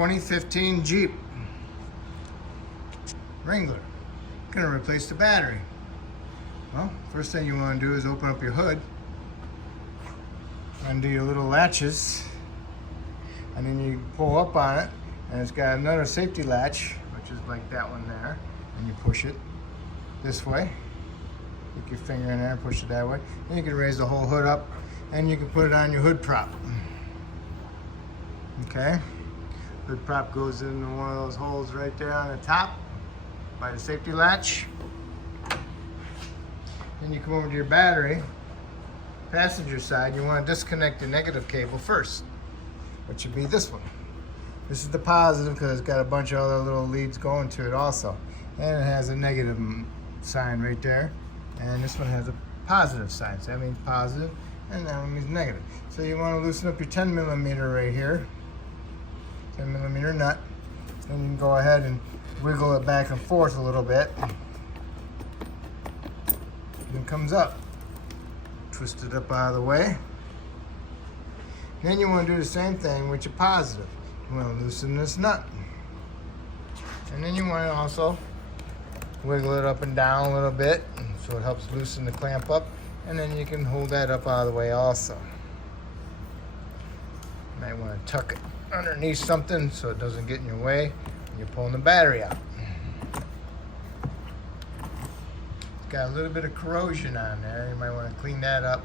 2015 Jeep Wrangler. Gonna replace the battery. Well, first thing you want to do is open up your hood, undo your little latches, and then you pull up on it, and it's got another safety latch, which is like that one there, and you push it this way. Stick your finger in there and push it that way. Then you can raise the whole hood up, and you can put it on your hood prop. Okay? Hood prop goes into one of those holes right there on the top by the safety latch. Then you come over to your battery, passenger side. You want to disconnect the negative cable first, which would be this one. This is the positive because it's got a bunch of other little leads going to it also. And it has a negative sign right there. And this one has a positive sign. So that means positive, and that one means negative. So you want to loosen up your 10 millimeter right here. 10 millimeter nut. Then you can go ahead and wiggle it back and forth a little bit. And it comes up. Twist it up out of the way. Then you want to do the same thing with your positive. You want to loosen this nut. And then you want to also wiggle it up and down a little bit so it helps loosen the clamp up. And then you can hold that up out of the way also. You might want to tuck it underneath something so it doesn't get in your way when you're pulling the battery out. Got a little bit of corrosion on there. You might want to clean that up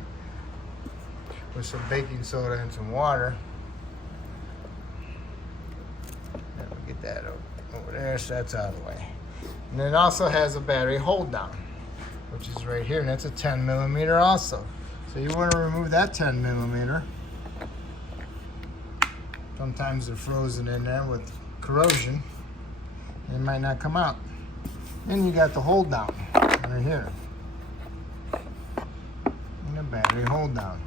with some baking soda and some water. And we'll get that over there so that's out of the way. And it also has a battery hold down, which is right here, and that's a 10 millimeter also. So you want to remove that 10 millimeter. Sometimes they're frozen in there with corrosion. They might not come out. Then you got the hold down right here. And the battery hold down.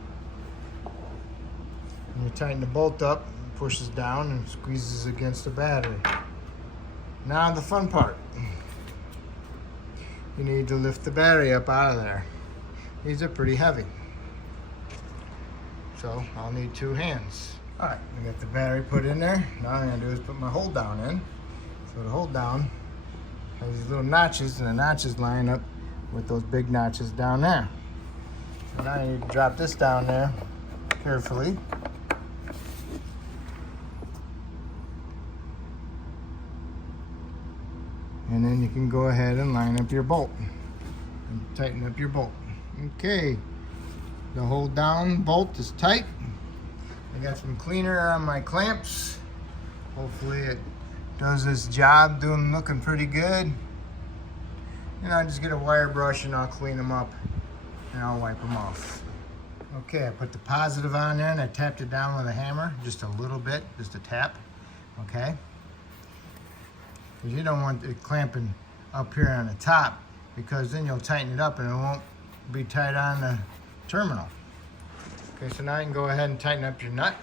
And you tighten the bolt up, it pushes down and squeezes against the battery. Now the fun part. You need to lift the battery up out of there. These are pretty heavy. So I'll need 2 hands. All right, I got the battery put in there. Now all I'm gonna do is put my hold down in. So the hold down has these little notches, and the notches line up with those big notches down there. So now you drop this down there carefully. And then you can go ahead and line up your bolt and tighten up your bolt. Okay, the hold down bolt is tight. I got some cleaner on my clamps. Hopefully it does this job, looking pretty good. And I'll just get a wire brush and I'll clean them up and I'll wipe them off. Okay, I put the positive on there and I tapped it down with a hammer, just a little bit, just a tap, okay? Because you don't want it clamping up here on the top, because then you'll tighten it up and it won't be tight on the terminal. Okay, so now you can go ahead and tighten up your nut.